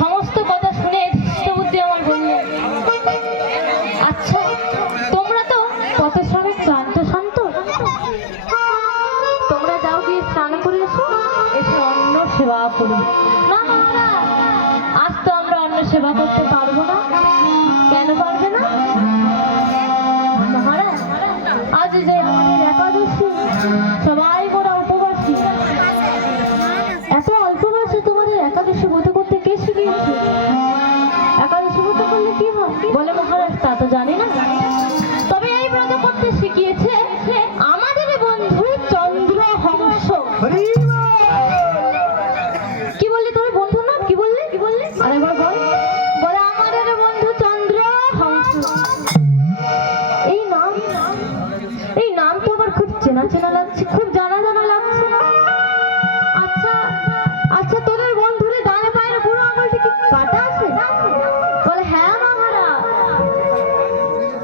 সমস্ত কথা শুনে ধৃষ্টবুদ্ধি আমার বললেন, আচ্ছা তোমরা তো পথশ্রমে ক্লান্ত শান্ত, তোমরা যাও গিয়ে স্নান করে এসো, এসে অন্ন সেবা করবে। না মহারাজ, আজ তো আমরা অন্ন সেবা করতে পারবো না। কেন পারবে না মহারাজ? আজ যে আমাদের একাদশী, সবাই মোরা উপবাসী। এত অল্প বয়সে তোমাদের একাদশী ব্রত করতে কে শিখিয়েছে? একাদশী ব্রত করলে কি হয়? বলে মহারাজ তা তো জানি না, তবে এই ব্রত করতে শিখিয়েছে আমাদের বন্ধু চন্দ্রহংস। কি বললি তোর বন্ধু না? কি বললি? কি বললি? আরেকবার বল। বলে আমাদের বন্ধু চন্দ্রহংস। এই নাম তো আমার খুব চেনা চেনা লাগছে, খুব জানা জানা লাগছে না? আচ্ছা আচ্ছা, তোদের বন্ধুরে ডানে পায়ের বুড়ো আঙুলটা কি কাটা আছে? বলে হ্যাঁ মহারাজ।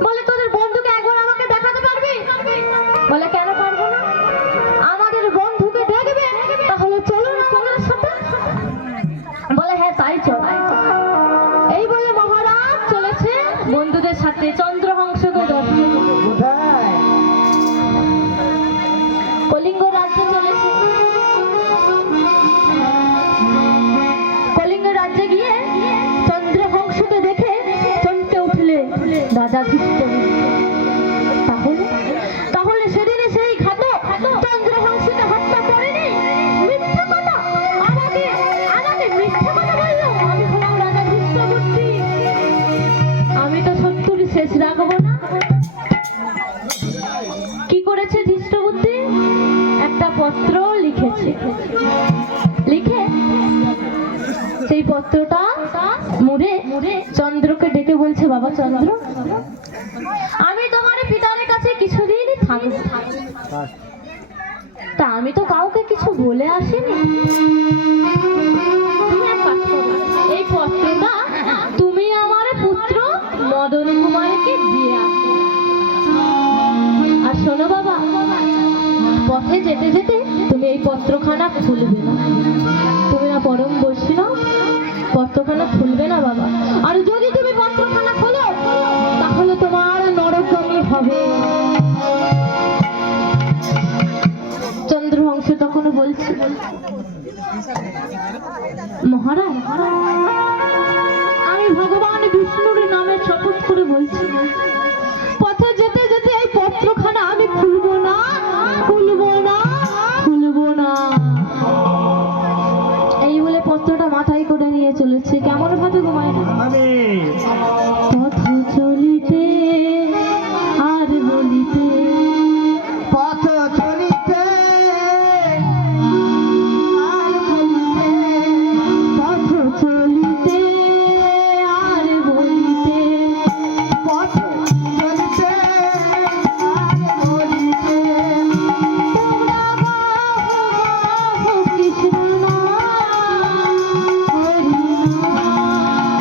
বলে তোদের বন্ধুকে একবার আমাকে দেখাতে পারবি? বলে কেন পারবো না? আমাদের বন্ধুকে দেখবে, তাহলে চলুন আমাদের সাথে। বলে হ্যাঁ তাই চল। এই বলে মহারাজ চলেছে বন্ধুদের সাথে চন্দ্রহংসকে দর্শন। কলিঙ্গ রাজ্যে চলেছে। কলিঙ্গ রাজ্যে গিয়ে চন্দ্রহংসকে দেখে চমকে উঠলে রাজা ধৃষ্টবুদ্ধি। তাহলে তাহলে সেদিনে সেই ঘাতক চন্দ্রহংসকে হত্যা করেনি? মিথ্যা কথা, আমাকে মিথ্যা কথা বললো। আমি হলাম রাজা ধৃষ্টবুদ্ধি, আমি তো শত্রুর শেষ রাখবো না। কি করেছে ধৃষ্টবুদ্ধি? একটা পত্র লিখেছে। লিখে সেই পত্রটা মুড়ে চন্দ্রকে ডেকে বলছে, বাবা চন্দ্র, আমি তোমার পিতার কাছে কিছুদিন থাকবো, তা আমি তো কাউকে কিছু বলে আসিনি। তুমি এক কাজ করো, এই পত্রটা তুমি আমার পুত্র মদন কুমারকে দিয়ে আসো। আর শোনো বাবা, পথে যেতে যেতে তুমি এই পত্রখানা খুলবে না। তুমি না পরম বৈষ্ণব, পত্রখানা খুলবে না বাবা। আর যদি তুমি পত্রখানা খোলো, তাহলে তোমার নরকগামী হবে। চন্দ্রহংস তখন বলছে, মহারাজ আমি ভগবান বিষ্ণুর নামে শপথ করে বলছি, পথে যেতে যেতে এই পত্রখানা আমি খুলবো না, খুলবো না, খুলবো না। এই বলে পত্রটা মাথায় করে নিয়ে চলেছে। কেমন ভাবে ঘুমায় না? পথ চলিতে আর বলিতে, পথ চলিতে আর বলিতে, পথ চলিতে আর বলিতে, পথ চলিতে আর বলিতে, তোমরা গাও কৃষ্ণ নাম, হরি নাম,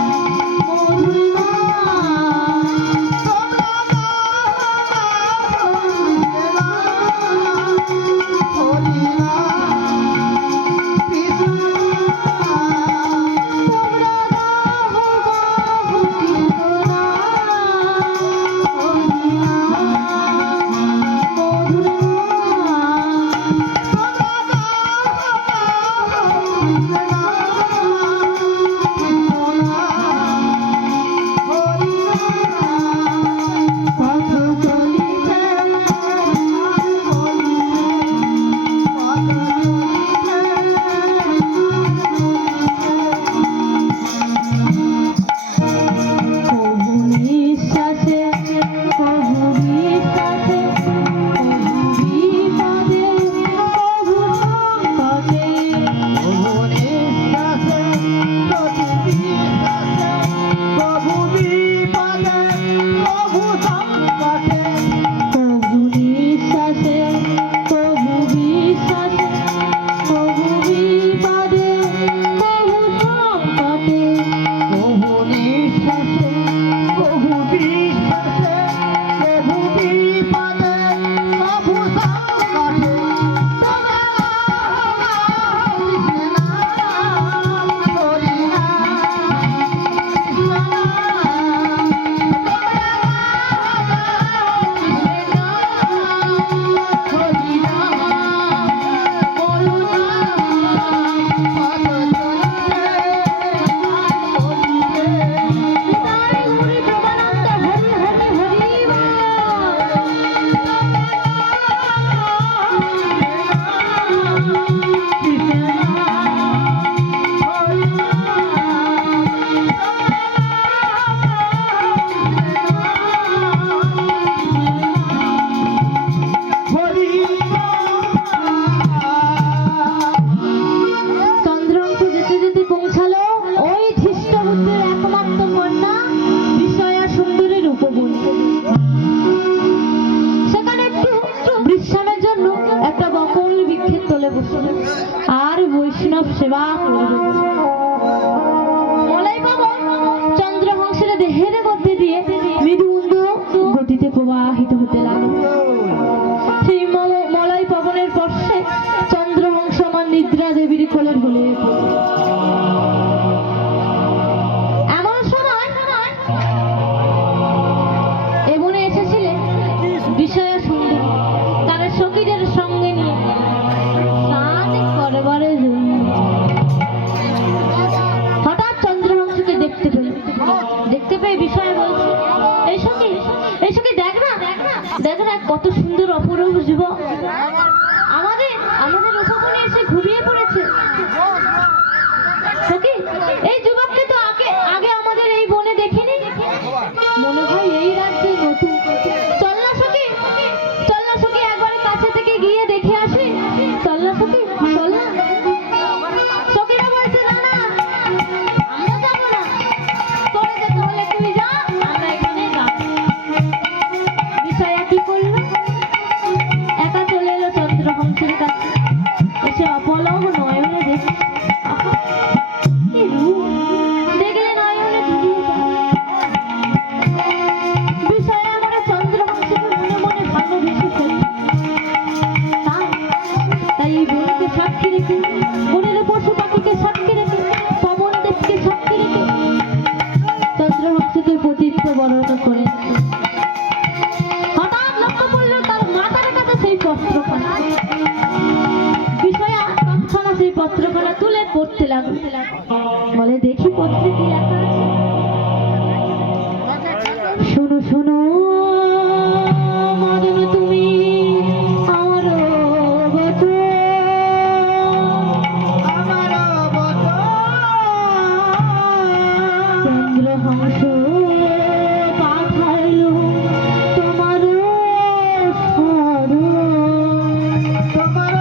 মধুর নাম। এই যুবককে তো আগে আগে আমাদের এই বনে দেখিনি, মনে হয় এই রাজ্যে নতুন। চল না সখী, চল না সখী, একবারে কাছে থেকে গিয়ে দেখে আসি। চল না সখী, চল না। সখীরা বলছে না না, আমরা যাবো না, তোরে যেতে হলে তুই যা, আমরা এখানে যাবো। বিষয়া কি করলো, একা চলে এলো চন্দ্রবংশের কাছে। এসে অপলক নয়নে দেখে, আহা, কি রূপ! দেখলে নয়নে জুড়িয়ে যায়। বিষয়ে আমরা চন্দ্রবংশকে মনে মনে ভালোবেসে ফেলি। তাই এই বনকে সাক্ষী রেখে, বনের পশু পাখিকে সাক্ষী রেখে, পবন দেবকে সাক্ষী রেখে চন্দ্রবংশকে প্রতীত্ব বর্ণনা করে। হঠাৎ লক্ষ্য করল তার মাথার কাছে সেই পত্রখানা। বিষয়া তৎক্ষণাৎ সেই পত্রখানা তুলে পড়তে লাগলো। বলে দেখি পত্রে কি লেখা আছে। শোনো শোনো মদন তুমি আমার বধূ, আমার বধূ। চন্দ্রহংস পাঠাইলো তোমার স্মরণ। তোমার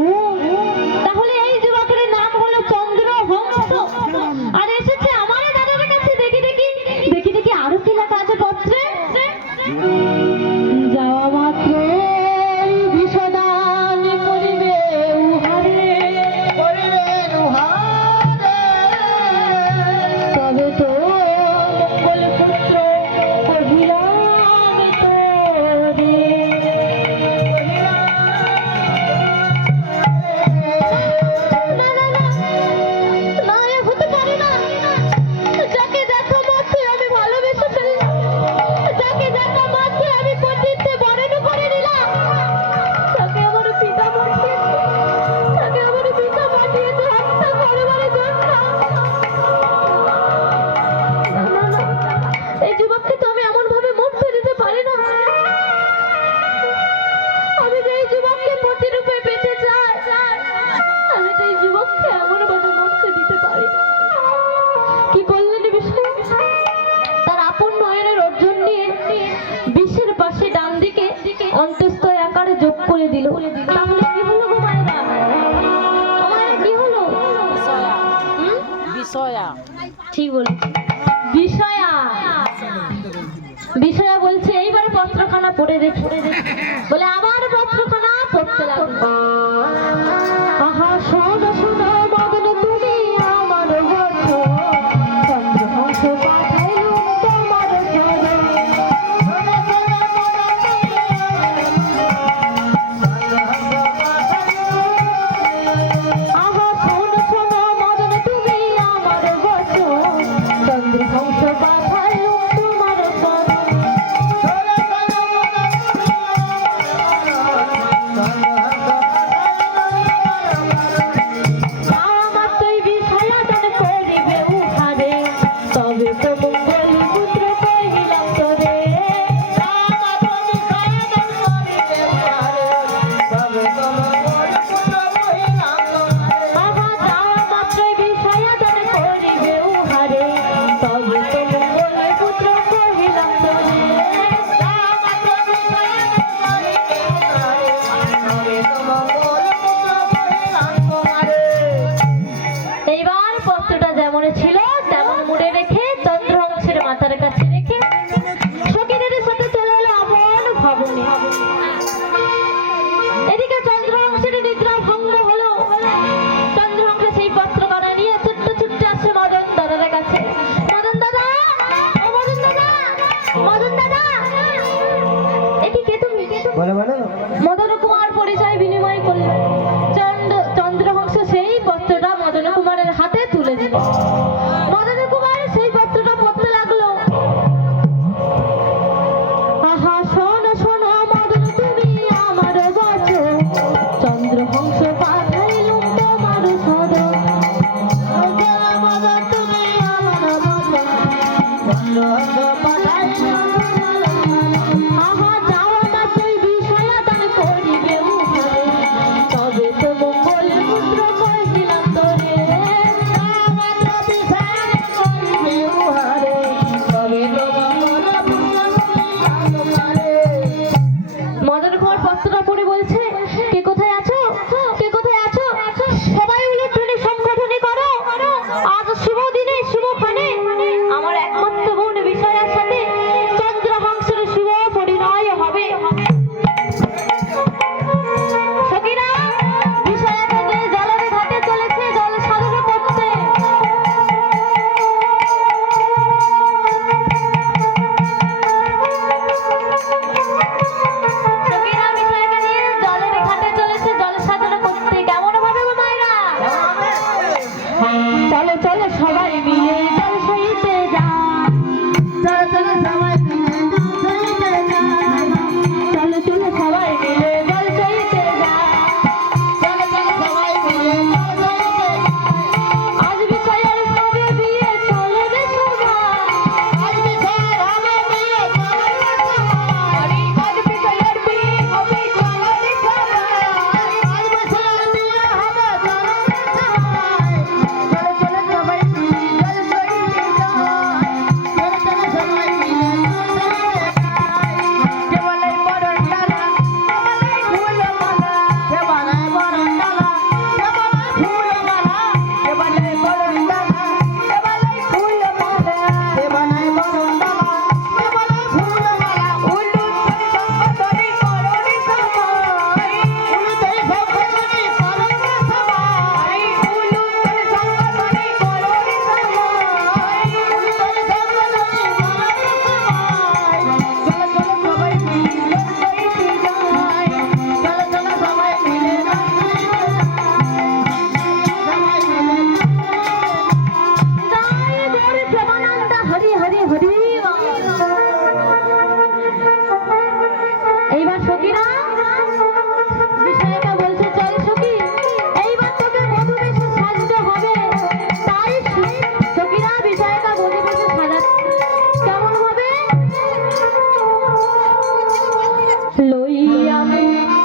ও, তাহলে এই যুবকের নাম হলো চন্দ্রহংস, আর এসেছে আমার দাদার কাছে। দেখি দেখি দেখি দেখি আরো কি লেখা আছে পত্রে। যাওয়া মাত্র বিষদান করিবে উহারে, করিবেন উহারে। তবে তো মঙ্গল পুত্র কহিলাম তোরে। না না না, না এ হতে পারে না। যাকে দেখা মাত্রই আমি ভালোবেসে ফেললাম, যাকে দেখা মাত্রই আমি পতিত্বে বরণ করে নিলাম, তাকে আমার পিতা পাঠিয়েছে, তাকে আমার পিতা পাঠিয়েছে হত্যা করবার জন্য। না না না, এই যুবককে তো আমি এমন ভাবে মরতে দিতে পারি না। আমি যে এই যুবককে প্রতিরূপে পেতে চাই, আমি তো এই যুবককে এমন ভাবে মরতে দিতে পারি না। কি করলেন বিষয়? তার আপন নয়নের অর্জন নিয়ে বিষের পাশে ডান দিকে অন্তস্থ আকারে যোগ করে দিল। তাহলে কি হলো গো মায়েরা? আমার কি হলো? হুম? বিষয়া ঠিক বলেছি, বিষয়া। বিষয়া বলছে এইবারে পত্রখানা পড়ে দেখে, বলে আবার পত্রখানা পড়তে লাগলো। আহা শোনো শোনো মদন তুমি আমার বধূ, চন্দ্রহংস পাঠাইলো তোমার চরণ। আহা শোনো শোনো মদন তুমি আমার বধূ, চন্দ্রহংস পাঠাইলো তোমার চরণ। আমার তুই বিষয়া দান করিবে উহারে, তবে তো মঙ্গল পুত্র কহিলাম তোরে। আহা যাওয়া মাত্রই বিষয়া দান করিবে উহারে, তবে তো মঙ্গল পুত্র কহিলাম তোরে। এইবার পত্রটা যেমন ছিল তেমন মুড়ে রেখে চন্দ্রহংসের মাথার কাছে রেখে সখীদের সাথে চলে এলো আপন ভবনে। এদিকে চন্দ্রহংসের নিদ্রা ভঙ্গ হলো। চন্দ্রহংস সেই পত্রখানা নিয়ে ছুটতে ছুটতে আসে মদন দাদার কাছে। মদন দাদা, ও মদন দাদা, মদন দাদা, এটি কে তুমি? বলে বলো। মদন কুমার পরিচয় বিনিময় করলেন।